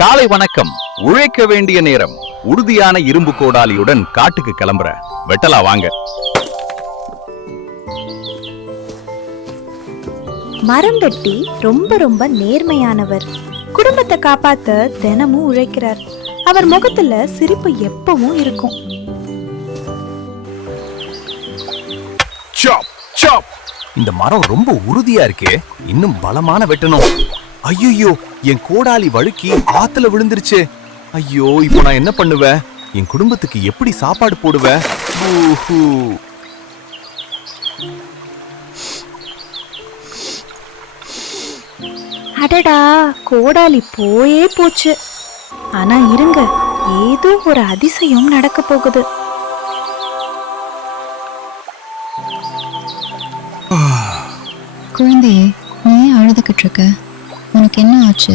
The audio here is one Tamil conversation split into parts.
காலை வணக்கம். உழைக்க வேண்டிய நேரம். உறுதியான இரும்பு கோடாலியுடன் காட்டுக்கு கிளம்புற. வெட்டலா வாங்க. மரம் வெட்டி ரொம்ப நேர்மையானவர். குடும்பத்தை காப்பாத்த தினமும் உழைக்கிறார். அவர் முகத்துல சிரிப்பு எப்பவும் இருக்கும். இந்த மரம் ரொம்ப உறுதியா இருக்கே, இன்னும் பலமான வெட்டணும். ஐயோ, என் கோடாலி வழுக்கி ஆத்துல விழுந்துருச்சு. ஐயோ, இப்போ நான் என்ன பண்ணுவேன்? என் குடும்பத்துக்கு எப்படி சாப்பாடு போடுவேன்? அடடா, கோடாலி போயே போச்சு. ஆனா இருங்க, ஏதோ ஒரு அதிசயம் நடக்க போகுது. குழந்தையே, நீ அழுதுகிட்டு இருக்க? உனக்கு என்ன ஆச்சு?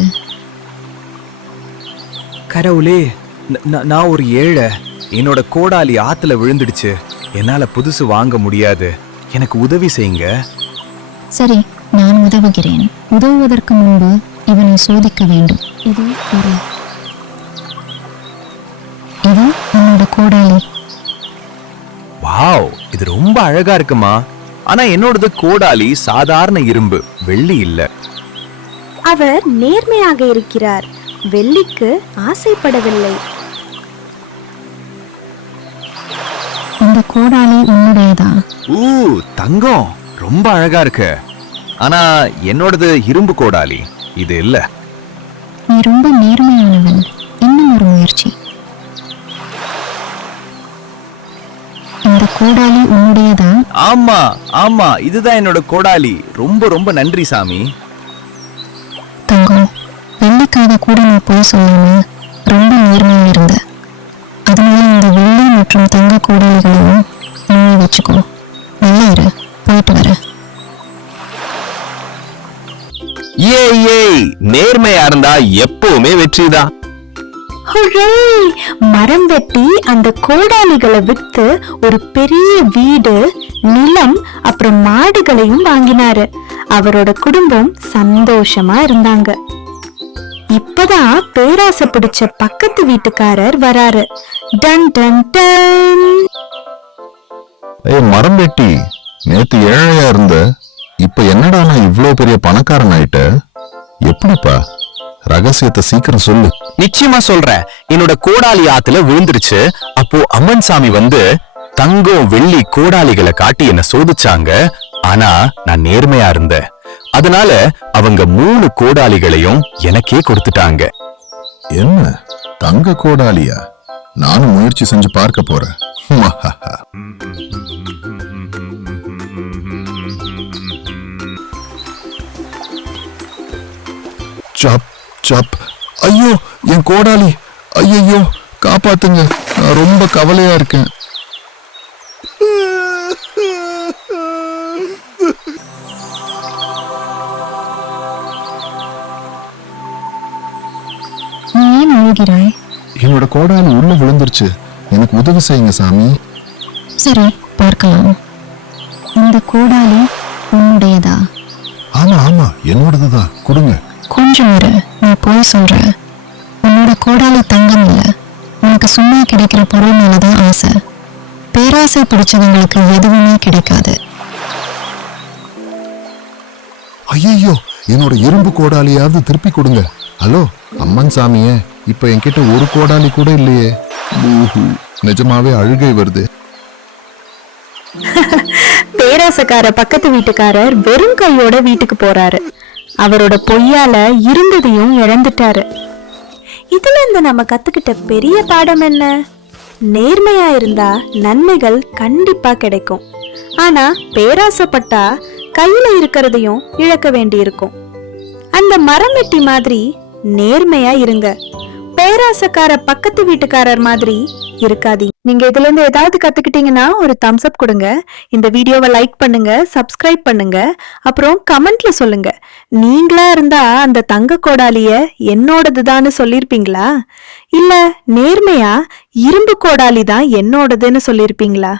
கடவுளே, நான் ஒரு ஏழை. என்னோட கோடாலி ஆத்துல விழுந்துடுச்சு. என்னால புதுசு வாங்க முடியாது. எனக்கு உதவி செய்யுங்க. சரி, நான் உதவுகிறேன். உதவுவதற்கு முன்பு இவனை சோதிக்க வேண்டும். இது உன்னோட கோடாலி. வாவ், இது ரொம்ப அழகா இருக்குமா. ஆனா என்னோடது கோடாலி சாதாரண இரும்பு, வெள்ளி இல்ல. அவர் நேர்மையாக இருக்கிறார். வெள்ளிக்கு ஆசைப்படவில்லை. இந்த கோடாலி உன்னுடையதா? தங்கம், ரொம்ப அழகா இருக்கு. ஆனா என்னோடது இரும்பு கோடாலி, இது இல்ல. நீ ரொம்ப நேர்மையானவன். இன்னும் ஒரு முயற்சி. இந்த கோடாலி உன்னுடையதா? ஆமா, இதுதான் என்னோட கோடாலி. ரொம்ப நன்றி சாமி. தங்கம், வெள்ளிக்காக கூட நீ போய் சொல்லாம ரொம்ப நேர்மையா இருந்த. அதனால இந்த வெள்ளி மற்றும் தங்க கோடாலிகளையும் நீ வச்சுக்கோ. நல்லா இரு, போயிட்டு வர. ஏய், நேர்மையா இருந்தா எப்பவுமே வெற்றிதான். மரம் வெட்டி அந்த கோடாலிகளை வித்து ஒரு பெரிய வீடு, நிலம், அப்புறம் மாடுகளையும் வாங்கினாரு. அவரோட குடும்பம் சந்தோஷமா இருந்தாங்க. இப்பதான் பேராசை பிடிச்ச பக்கத்து வீட்டுக்காரர் வராரு. Done done done. மரம் வெட்டி, நேத்து ஏழையா இருந்த, இப்ப என்னடா நான் இவ்ளோ பெரிய பணக்காரன் ஆயிட்ட? எப்படிப்பா? ரகசியத்தை சீக்கிரம் சொல்லு. நிச்சயமா சொல்றேன். என்னோட கோடாலி ஆத்துல விழுந்துருச்சு. அப்போ அம்மன் சாமி வந்து தங்கம் வெள்ளி கோடாலிகளை காட்டி என்ன சோதிச்சாங்க. ஆனா நான் நேர்மையா இருந்தேன். அதனால அவங்க 3 கோடாலிகளையும் எனக்கே கொடுத்துட்டாங்க. என்ன, தங்க கோடாலியா? நானும் முயற்சி செஞ்சு பார்க்க போறேன். Sub sub. ஐயோ, என் கோடாலி. ஐயோ, காப்பாத்துங்க. நான் ரொம்ப கவலையா இருக்கேன். நீ ஏன் அழுகிறாய்? என்னோட கோடாலி உள்ள விழுந்துருச்சு. எனக்கு உதவி செய்யுங்க சாமி. சரி, பார்க்கலாம். இந்த கோடாலி உன்னுடையதா? ஆமா, என்னோடதுதான். கொடுங்க. கொஞ்சம் இரு, நீ போய் சொல்ற. உன்னோட கோடாலி தங்கம் இல்ல. உனக்கு சும்மா கிடைக்கிற பொருள் மேலதான் ஆசை. பேராசை பிடிச்சவங்களுக்கு எதுவுமே கிடைக்காது. ஐயோ, என்னோட இரும்பு கோடாலியாவது திருப்பி கொடுங்க. ஹலோ அம்மன் சாமியே, இப்ப என்கிட்ட ஒரு கோடாலி கூட இல்லையே. நிஜமாவே அழுகை வருது. பேராசக்கார பக்கத்து வீட்டுக்காரர் வெறும் கையோட வீட்டுக்கு போறாரு. அவரோட பொய்யால இருந்ததையும் இழந்துட்டாரு. இதுல இருந்து நம்ம கத்துக்கிட்ட பெரிய பாடம் என்ன? நேர்மையா இருந்தா நன்மைகள் கண்டிப்பா கிடைக்கும். ஆனா பேராசைப்பட்டா கையில இருக்கிறதையும் இழக்க வேண்டி இருக்கும். அந்த மரம் வெட்டி மாதிரி நேர்மையா இருங்க. பேராசக்கார பக்கத்து வீட்டுக்காரர் மாதிரி இருக்காதீங்க. நீங்க இதுல இருந்து ஏதாவது கத்துக்கிட்டீங்கன்னா ஒரு தம்ஸ் அப் கொடுங்க. இந்த வீடியோவை லைக் பண்ணுங்க, சப்ஸ்கிரைப் பண்ணுங்க, அப்புறம் கமெண்ட்ல சொல்லுங்க. நீங்களா இருந்தா அந்த தங்க கோடாலிய என்னோடதுதான்னு சொல்லிருப்பீங்களா? இல்ல நேர்மையா இரும்பு கோடாலி தான் என்னோடதுன்னு சொல்லிருப்பீங்களா?